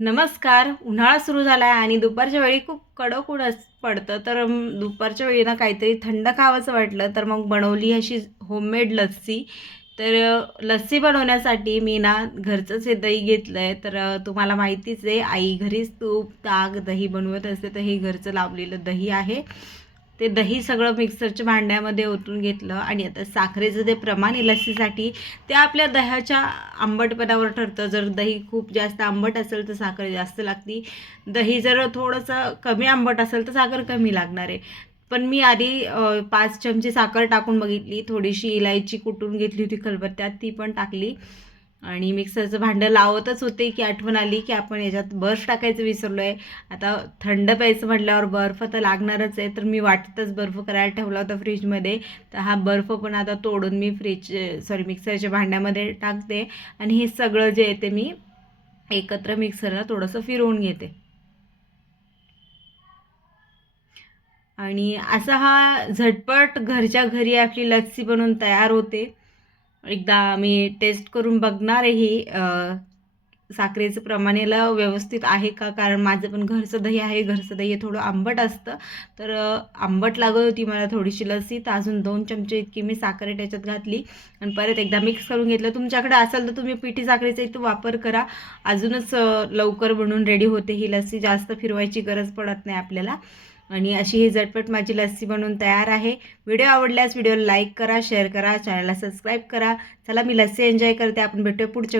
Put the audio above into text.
नमस्कार. उन्हाळा सुरू झाला आहे आणि दुपारच्या वेळी खूप कडक ऊन पडतं. तर दुपारच्या वेळी ना काहीतरी थंड खावंसं वाटलं, तर मग बनवली अशी होममेड लस्सी. तर लस्सी बनवण्यासाठी मी ना घरचंच हे दही घेतलं आहे. तर तुम्हाला माहितीच आहे, आई घरीच तूप, ताक, दही बनवत असते. तर हे घरचं लावलेलं दही आहे. ते दही सगळं मिक्सरच्या भांड्यामध्ये ओतून घेतलं आणि आता साखरेचं जे प्रमाण आहे लस्सीसाठी, ते आपल्या दह्याच्या आंबटपणावर ठरतं. जर दही खूप जास्त आंबट असेल तर साखर जास्त लागते. दही जर थोडंसं कमी आंबट असेल तर साखर कमी लागणार आहे. पण मी आधी 5 चमचे साखर टाकून बघितली. थोडीशी इलायची कुटून घेतली होती खलबत्त्यात, ती पण टाकली. आणि मिक्सरचं भांडं लावतच होते की आठवण आली की आपण याच्यात बर्फ टाकायचं विसरलो आहे. आता थंड प्यायचं म्हटल्यावर बर्फ तर लागणारच आहे. तर मी वाटतच बर्फ करायला ठेवला होता फ्रीजमध्ये. तर हा बर्फ पण आता तोडून मी मिक्सरच्या भांड्यामध्ये टाकते आणि हे सगळं जे आहे ते मी एकत्र मिक्सरला थोडंसं फिरवून घेते. आणि असा हा झटपट घरच्या घरी आपली लस्सी बनवून तयार होते. एकदा मी टेस्ट करून बघणार आहे ही साखरेचं प्रमाणाला व्यवस्थित आहे का? कारण माझं पण घरचं दही आहे. घरचं दही हे थोडं आंबट असतं. तर आंबट लागत होती मला थोडीशी लस्सी. तर अजून 2 चमचे इतकी मी साखर त्याच्यात घातली आणि परत एकदा मिक्स करून घेतलं. तुमच्याकडे असेल तर तुम्ही पिठी साखरेचा इथं वापर करा. अजूनच लवकर बनून रेडी होते ही लस्सी. जास्त फिरवायची गरज पडत नाही आपल्याला. आणि अशी ही झटपट माझी लस्सी बनवून तयार आहे. व्हिडिओ आवडल्यास व्हिडिओला लाईक करा, शेअर करा, चॅनलला सबस्क्राईब करा. चला, मी लस्सी एन्जॉय करते. आपण भेटूया पुढच्या